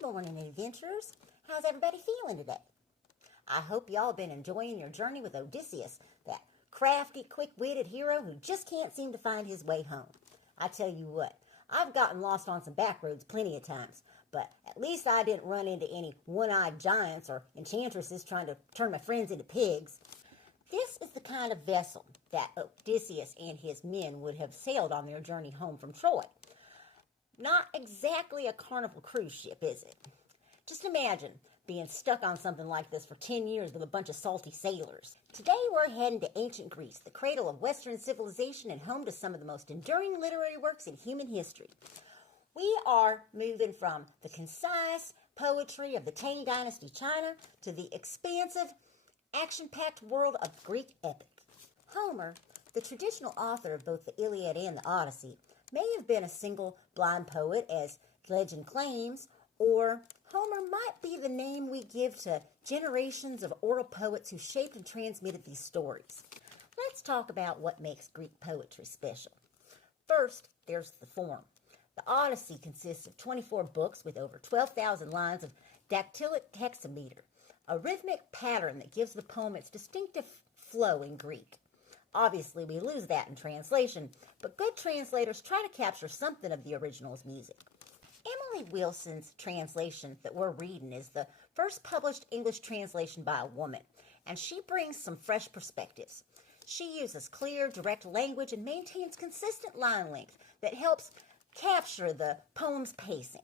Good morning, adventurers. How's everybody feeling today? I hope y'all been enjoying your journey with Odysseus, that crafty, quick-witted hero who just can't seem to find his way home. I tell you what, I've gotten lost on some back roads plenty of times, but at least I didn't run into any one-eyed giants or enchantresses trying to turn my friends into pigs. This is the kind of vessel that Odysseus and his men would have sailed on their journey home from Troy. Not exactly a Carnival cruise ship, is it? Just imagine being stuck on something like this for 10 years with a bunch of salty sailors. Today we're heading to ancient Greece, the cradle of Western civilization and home to some of the most enduring literary works in human history. We are moving from the concise poetry of the Tang Dynasty China to the expansive, action-packed world of Greek epic. Homer, the traditional author of both the Iliad and the Odyssey, may have been a single blind poet, as legend claims, or Homer might be the name we give to generations of oral poets who shaped and transmitted these stories. Let's talk about what makes Greek poetry special. First, there's the form. The Odyssey consists of 24 books with over 12,000 lines of dactylic hexameter, a rhythmic pattern that gives the poem its distinctive flow in Greek. Obviously, we lose that in translation, but good translators try to capture something of the original's music. Emily Wilson's translation that we're reading is the first published English translation by a woman, and she brings some fresh perspectives. She uses clear, direct language and maintains consistent line length that helps capture the poem's pacing.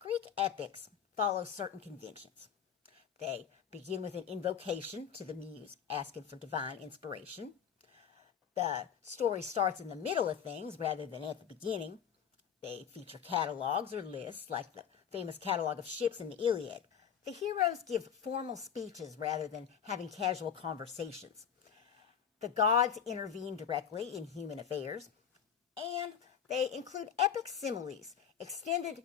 Greek epics follow certain conventions. They begin with an invocation to the muse, asking for divine inspiration. The story starts in the middle of things rather than at the beginning. They feature catalogs or lists, like the famous catalog of ships in the Iliad. The heroes give formal speeches rather than having casual conversations. The gods intervene directly in human affairs. And they include epic similes, extended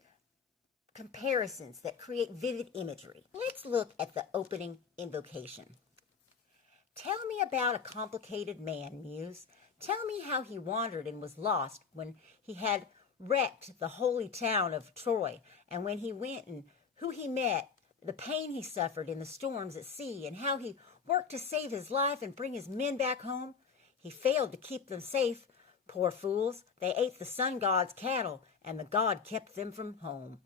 comparisons that create vivid imagery. Let's look at the opening invocation. Tell me about a complicated man, Muse. Tell me how he wandered and was lost when he had wrecked the holy town of Troy, and when he went and who he met, the pain he suffered in the storms at sea, and how he worked to save his life and bring his men back home. He failed to keep them safe. Poor fools, they ate the sun god's cattle, and the god kept them from home.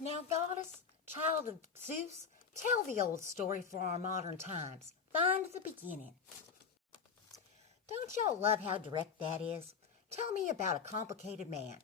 Now, goddess, child of Zeus, tell the old story for our modern times. Find the beginning. Don't y'all love how direct that is? Tell me about a complicated man.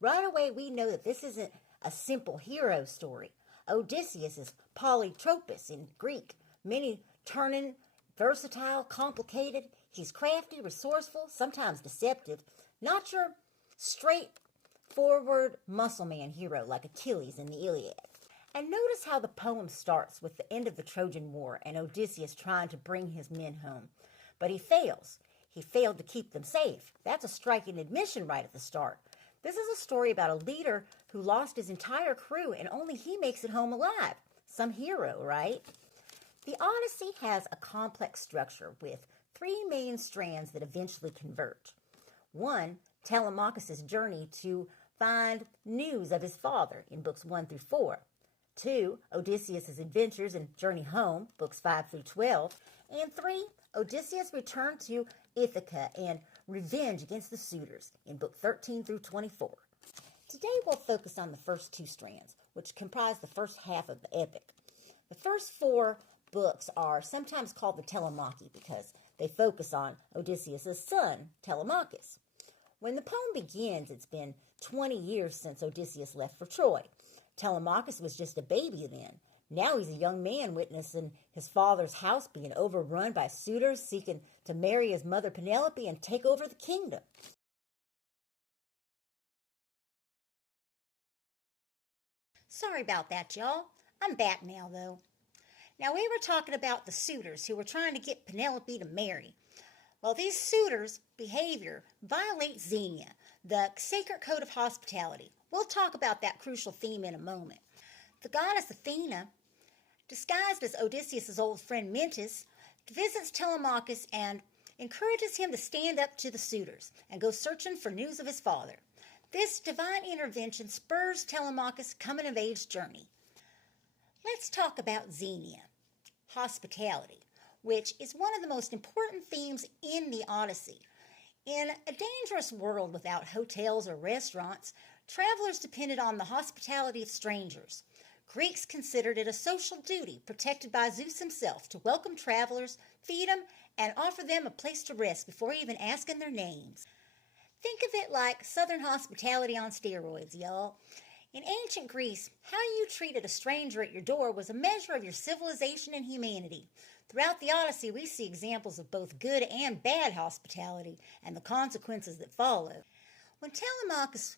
Right away we know that this isn't a simple hero story. Odysseus is polytropos in Greek, many-turning, versatile, complicated. He's crafty, resourceful, sometimes deceptive, not your straightforward muscle man hero like Achilles in the Iliad. And notice how the poem starts with the end of the Trojan War and Odysseus trying to bring his men home. But he fails. He failed to keep them safe. That's a striking admission right at the start. This is a story about a leader who lost his entire crew and only he makes it home alive. Some hero, right? The Odyssey has a complex structure with three main strands that eventually converge. One, Telemachus' journey to find news of his father in books 1 through 4. 2, Odysseus' adventures and journey home, books 5 through 12. And 3, Odysseus' return to Ithaca and revenge against the suitors in book 13 through 24. Today we'll focus on the first two strands, which comprise the first half of the epic. The first 4 books are sometimes called the Telemachi because they focus on Odysseus' son, Telemachus. When the poem begins, it's been 20 years since Odysseus left for Troy. Telemachus was just a baby then. Now he's a young man witnessing his father's house being overrun by suitors seeking to marry his mother Penelope and take over the kingdom. Sorry about that, y'all. I'm back now, though. Now, we were talking about the suitors who were trying to get Penelope to marry. Well, these suitors' behavior violates Xenia, the sacred code of hospitality. We'll talk about that crucial theme in a moment. The goddess Athena, disguised as Odysseus' old friend Mentis, visits Telemachus and encourages him to stand up to the suitors and go searching for news of his father. This divine intervention spurs Telemachus' coming-of-age journey. Let's talk about Xenia, hospitality, which is one of the most important themes in the Odyssey. In a dangerous world without hotels or restaurants, travelers depended on the hospitality of strangers. Greeks considered it a social duty protected by Zeus himself to welcome travelers, feed them, and offer them a place to rest before even asking their names. Think of it like Southern hospitality on steroids, y'all. In ancient Greece, how you treated a stranger at your door was a measure of your civilization and humanity. Throughout the Odyssey, we see examples of both good and bad hospitality and the consequences that follow. When Telemachus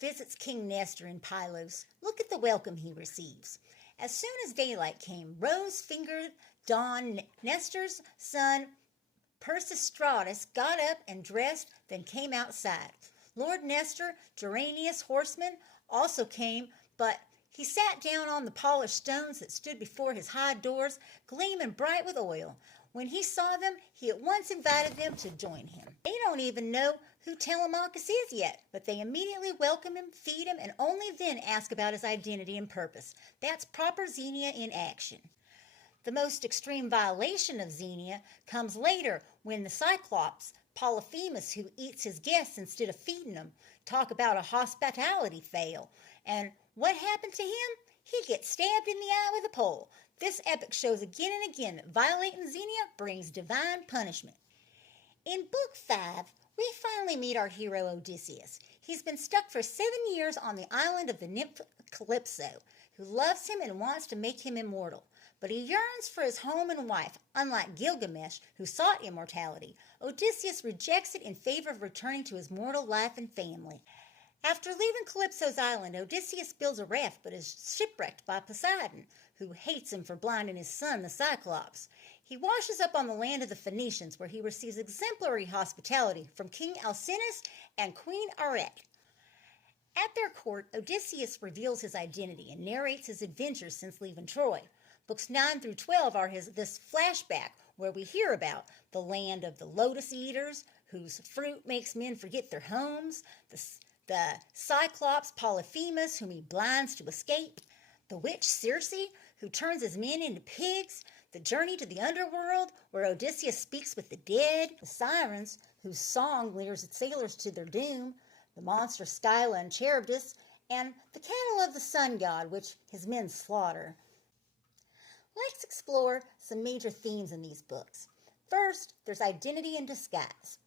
visits King Nestor in Pylos, look at the welcome he receives. As soon as daylight came, rose-fingered Dawn, Nestor's son Persistratus, got up and dressed, then came outside. Lord Nestor, Geranius horseman, also came, but he sat down on the polished stones that stood before his high doors, gleaming bright with oil. When he saw them, he at once invited them to join him. They don't even know who Telemachus is yet, but they immediately welcome him, feed him, and only then ask about his identity and purpose. That's proper Xenia in action. The most extreme violation of Xenia comes later when the Cyclops, Polyphemus, who eats his guests instead of feeding them, talk about a hospitality fail. And what happened to him? He gets stabbed in the eye with a pole. This epic shows again and again that violating Xenia brings divine punishment. In Book 5, we finally meet our hero Odysseus. He's been stuck for 7 years on the island of the nymph Calypso, who loves him and wants to make him immortal. But he yearns for his home and wife. Unlike Gilgamesh, who sought immortality, Odysseus rejects it in favor of returning to his mortal life and family. After leaving Calypso's island, Odysseus builds a raft but is shipwrecked by Poseidon, who hates him for blinding his son, the Cyclops. He washes up on the land of the Phoenicians, where he receives exemplary hospitality from King Alcinous and Queen Arete. At their court, Odysseus reveals his identity and narrates his adventures since leaving Troy. Books 9 through 12 are this flashback where we hear about the land of the lotus eaters, whose fruit makes men forget their homes, the Cyclops Polyphemus, whom he blinds to escape, the witch Circe, who turns his men into pigs, the journey to the underworld, where Odysseus speaks with the dead, the sirens, whose song lures sailors to their doom, the monster Scylla and Charybdis, and the cattle of the sun god, which his men slaughter. Let's explore some major themes in these books. First, there's identity and disguise.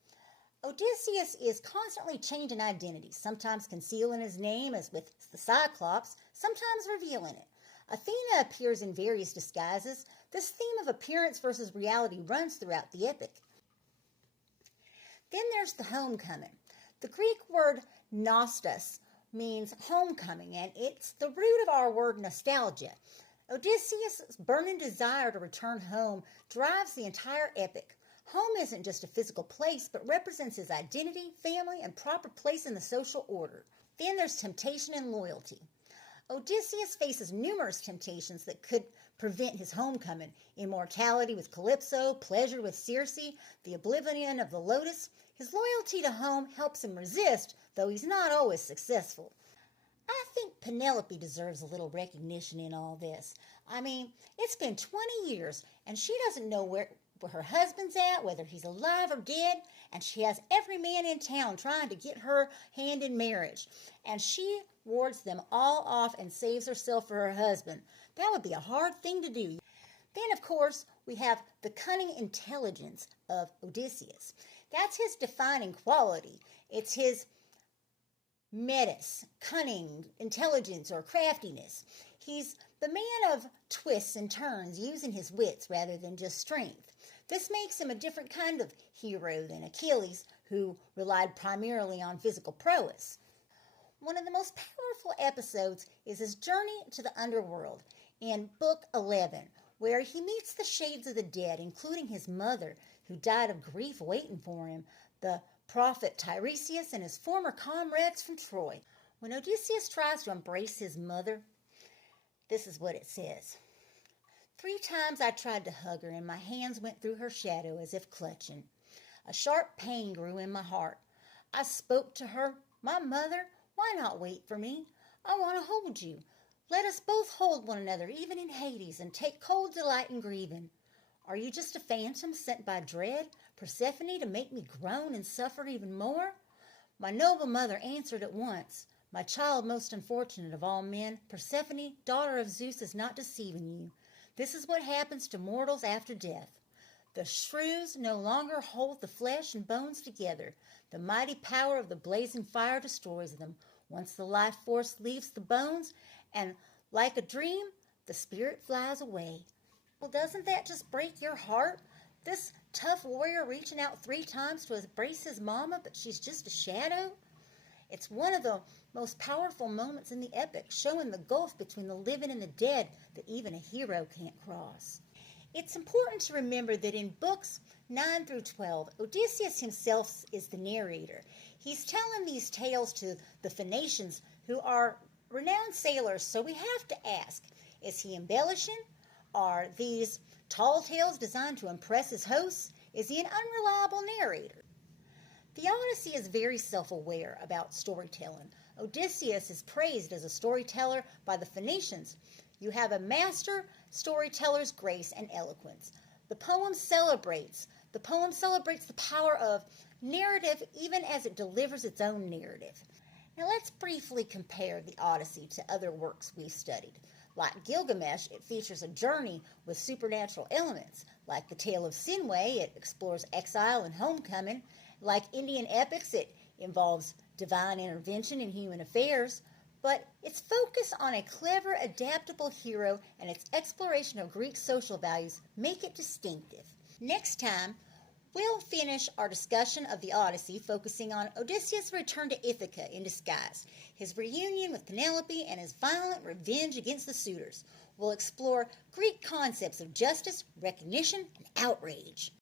Odysseus is constantly changing identities, sometimes concealing his name, as with the Cyclops, sometimes revealing it. Athena appears in various disguises. This theme of appearance versus reality runs throughout the epic. Then there's the homecoming. The Greek word nostos means homecoming, and it's the root of our word nostalgia. Odysseus' burning desire to return home drives the entire epic. Home isn't just a physical place, but represents his identity, family, and proper place in the social order. Then there's temptation and loyalty. Odysseus faces numerous temptations that could prevent his homecoming. Immortality with Calypso, pleasure with Circe, the oblivion of the lotus. His loyalty to home helps him resist, though he's not always successful. I think Penelope deserves a little recognition in all this. I mean, it's been 20 years, and she doesn't know where her husband's at, whether he's alive or dead, and she has every man in town trying to get her hand in marriage. And she wards them all off and saves herself for her husband. That would be a hard thing to do. Then, of course, we have the cunning intelligence of Odysseus. That's his defining quality. It's his metis, cunning, intelligence, or craftiness. He's the man of twists and turns, using his wits rather than just strength. This makes him a different kind of hero than Achilles, who relied primarily on physical prowess. One of the most powerful episodes is his journey to the underworld in Book 11, where he meets the shades of the dead, including his mother, who died of grief waiting for him, the prophet Tiresias, and his former comrades from Troy. When Odysseus tries to embrace his mother, this is what it says. 3 times I tried to hug her, and my hands went through her shadow as if clutching. A sharp pain grew in my heart. I spoke to her, "My mother, why not wait for me? I want to hold you. Let us both hold one another even in Hades and take cold delight in grieving. Are you just a phantom sent by dread, Persephone, to make me groan and suffer even more? My noble mother answered at once, my child most unfortunate of all men, Persephone, daughter of Zeus, is not deceiving you. This is what happens to mortals after death. The shrews no longer hold the flesh and bones together. The mighty power of the blazing fire destroys them. Once the life force leaves the bones, and like a dream, the spirit flies away. Well, doesn't that just break your heart? This tough warrior reaching out 3 times to embrace his mama, but she's just a shadow? It's one of the most powerful moments in the epic, showing the gulf between the living and the dead that even a hero can't cross. It's important to remember that in books 9 through 12, Odysseus himself is the narrator. He's telling these tales to the Phoenicians, who are renowned sailors, so we have to ask, is he embellishing? Are these tall tales designed to impress his hosts? Is he an unreliable narrator? The Odyssey is very self-aware about storytelling. Odysseus is praised as a storyteller by the Phoenicians. You have a master storyteller's grace and eloquence. The poem celebrates the power of narrative even as it delivers its own narrative. Now let's briefly compare the Odyssey to other works we've studied. Like Gilgamesh, it features a journey with supernatural elements. Like the Tale of Sinway, it explores exile and homecoming. Like Indian epics, it involves divine intervention in human affairs. But its focus on a clever, adaptable hero and its exploration of Greek social values make it distinctive. Next time, we'll finish our discussion of the Odyssey, focusing on Odysseus' return to Ithaca in disguise, his reunion with Penelope, and his violent revenge against the suitors. We'll explore Greek concepts of justice, recognition, and outrage.